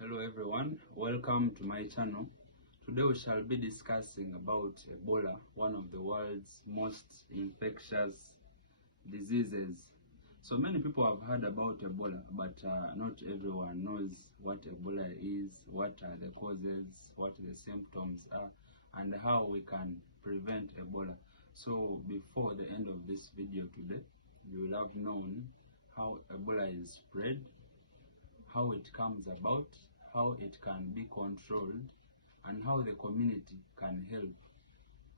Hello everyone, welcome to my channel. Today we shall be discussing about Ebola, one of the world's most infectious diseases. So many people have heard about Ebola, but not everyone knows what Ebola is, what are the causes, what the symptoms are, and how we can prevent Ebola. So before the end of this video today, you will have known how Ebola is spread, how it comes about, how it can be controlled, and how the community can help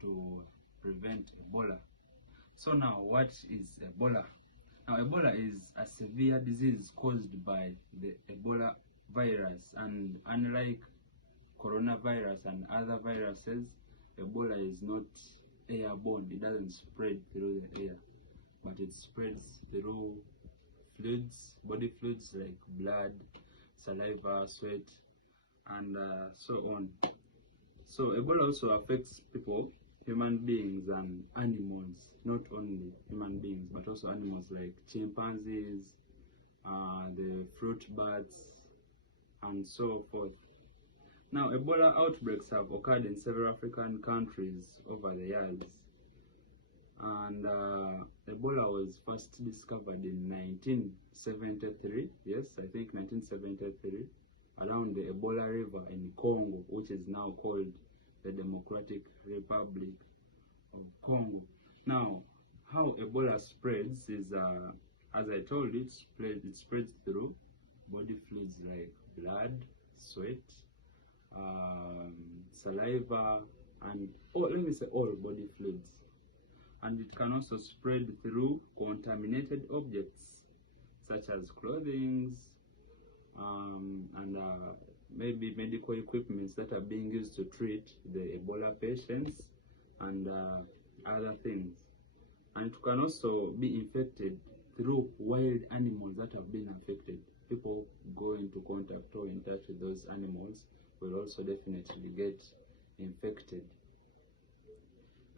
to prevent Ebola. So now, what is Ebola? Now, Ebola is a severe disease caused by the Ebola virus, and unlike coronavirus and other viruses, Ebola is not airborne. It doesn't spread through the air, but it spreads through fluids, body fluids like blood, saliva, sweat, and so on. So Ebola also affects people, human beings and animals, not only human beings but also animals like chimpanzees, the fruit bats, and so forth. Now, Ebola outbreaks have occurred in several African countries over the years, and Ebola was first discovered in 1973. Yes, I think 1973, around the Ebola River in Congo, which is now called the Democratic Republic of Congo. Now, how Ebola spreads is, as I told you, it spreads through body fluids like blood, sweat, saliva, and all body fluids. And it can also spread through contaminated objects such as clothing, and maybe medical equipments that are being used to treat the Ebola patients, and other things. And it can also be infected through wild animals that have been affected. People go into contact or in touch with those animals will also definitely get infected.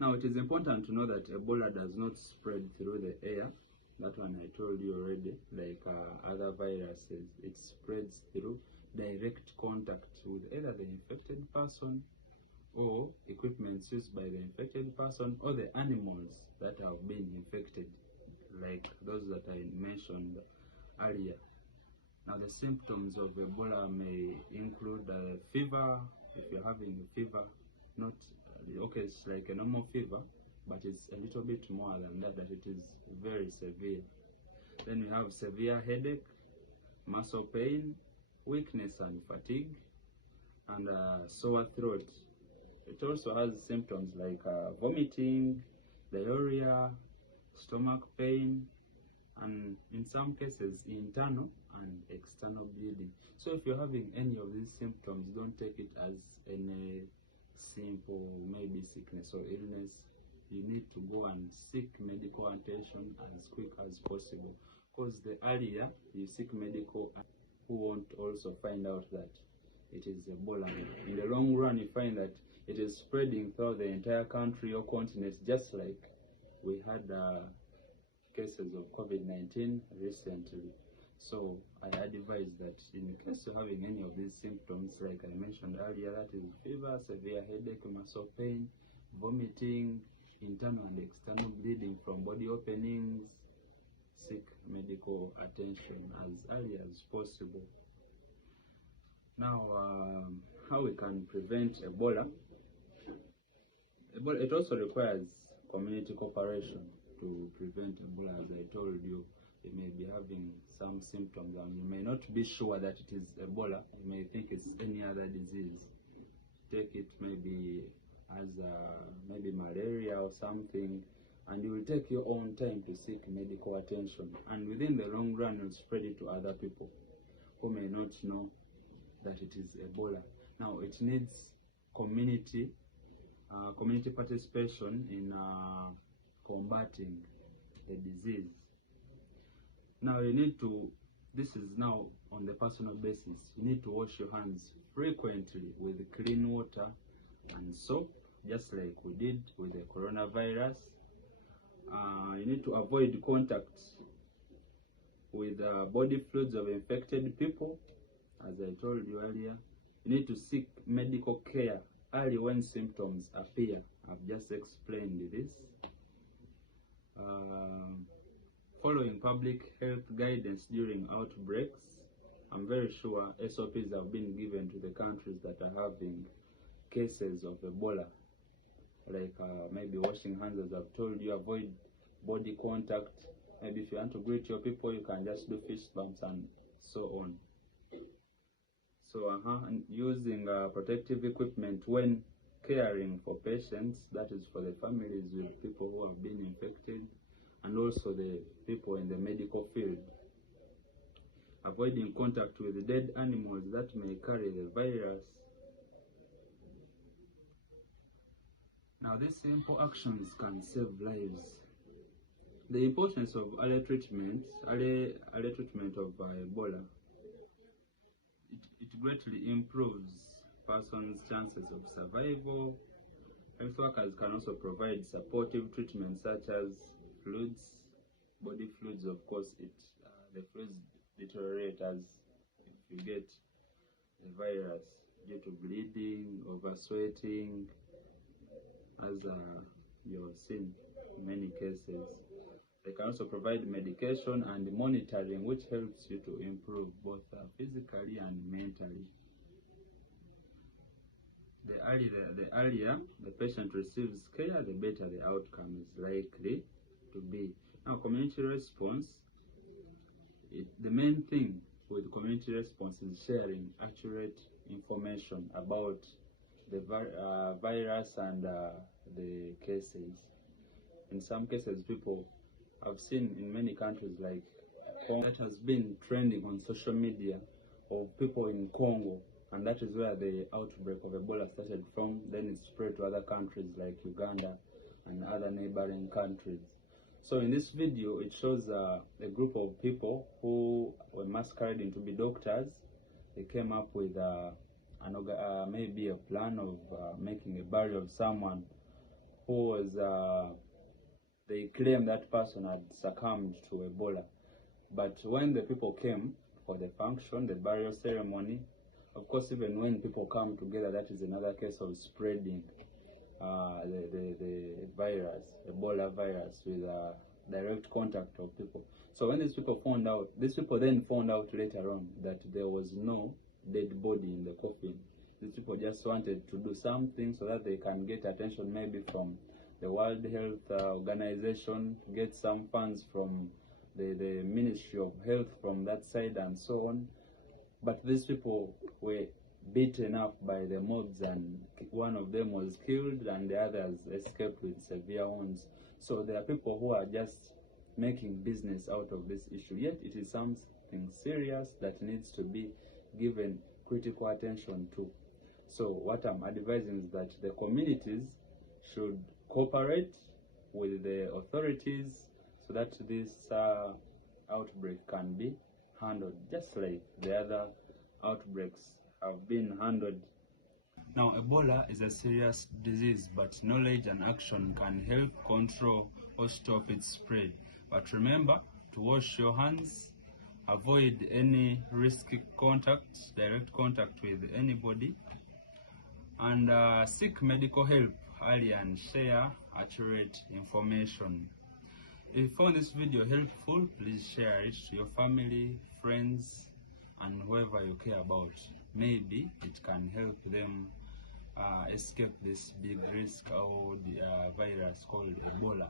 Now, it is important to know that Ebola does not spread through the air. That one I told you already, like other viruses. It spreads through direct contact with either the infected person or equipment used by the infected person or the animals that have been infected, like those that I mentioned earlier. Now, the symptoms of Ebola may include fever. If you're having a fever, not okay, it's like a normal fever, but it's a little bit more than that it is very severe. Then we have severe headache, muscle pain, weakness and fatigue, and sore throat. It also has symptoms like vomiting, diarrhea, stomach pain, and in some cases internal and external bleeding. So if you're having any of these symptoms, don't take it as any simple maybe sickness or illness. You need to go and seek medical attention as quick as possible, because the earlier you seek medical, who won't also find out that it is Ebola. In the long run, you find that it is spreading throughout the entire country or continent, just like we had cases of COVID-19 recently. So I advise that in case you're having any of these symptoms, like I mentioned earlier, that is fever, severe headache, muscle pain, vomiting, internal and external bleeding from body openings, seek medical attention as early as possible. Now, how we can prevent Ebola? It also requires community cooperation to prevent Ebola. As I told you, you may be having some symptoms and you may not be sure that it is Ebola. You may think it's any other disease. Take it maybe as maybe malaria or something, and you will take your own time to seek medical attention, and within the long run you'll spread it to other people who may not know that it is Ebola. Now, it needs community participation in combating the disease. Now, this is now on the personal basis, you need to wash your hands frequently with clean water and soap, just like we did with the coronavirus. You need to avoid contact with body fluids of infected people, as as I told you earlier, you need to seek medical care early when symptoms appear. I've just explained this. Following public health guidance during outbreaks. I'm very sure SOPs have been given to the countries that are having cases of Ebola, like maybe washing hands, as I've told you, avoid body contact. Maybe if you want to greet your people, you can just do fist bumps and so on. So and using protective equipment when caring for patients, that is for the families with people who have been infected, and also the people in the medical field. Avoiding contact with dead animals that may carry the virus. Now, these simple actions can save lives. The importance of early treatment of Ebola. It greatly improves person's chances of survival. Health workers can also provide supportive treatment such as fluids, body fluids. Of course, the fluids deteriorate as if you get the virus due to bleeding, oversweating, as you have seen in many cases. They can also provide medication and monitoring, which helps you to improve both physically and mentally. The earlier the patient receives care, the better the outcome is likely to be. Now, community response. The main thing with community response is sharing accurate information about the virus and the cases. In some cases, people I've seen in many countries like Congo, that has been trending on social media, of people in Congo, and that is where the outbreak of Ebola started from. Then it spread to other countries like Uganda and other neighboring countries. So in this video, it shows a group of people who were masquerading to be doctors. They came up with maybe a plan of making a burial of someone who was, they claim that person had succumbed to Ebola. But when the people came for the function, the burial ceremony, of course, even when people come together, that is another case of spreading the virus, Ebola virus, with direct contact of people. So when these people then found out later on that there was no dead body in the coffin. These people just wanted to do something so that they can get attention, maybe from the World Health Organization, get some funds from the Ministry of Health from that side and so on. But these people were beaten up by the mobs, and one of them was killed and the others escaped with severe wounds. So there are people who are just making business out of this issue, yet it is something serious that needs to be given critical attention to. So what I'm advising is that the communities should cooperate with the authorities so that this outbreak can be handled, just like the other outbreaks have been handled. Now, Ebola is a serious disease, but knowledge and action can help control or stop its spread. But remember to wash your hands, avoid any risky contact, direct contact with anybody, and seek medical help early and share accurate information. If you found this video helpful, please share it to your family, friends, and whoever you care about. Maybe it can help them escape this big risk or the virus called Ebola.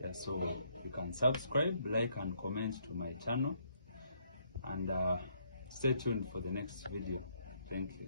Yeah, so you can subscribe, like, and comment to my channel, and stay tuned for the next video. Thank you.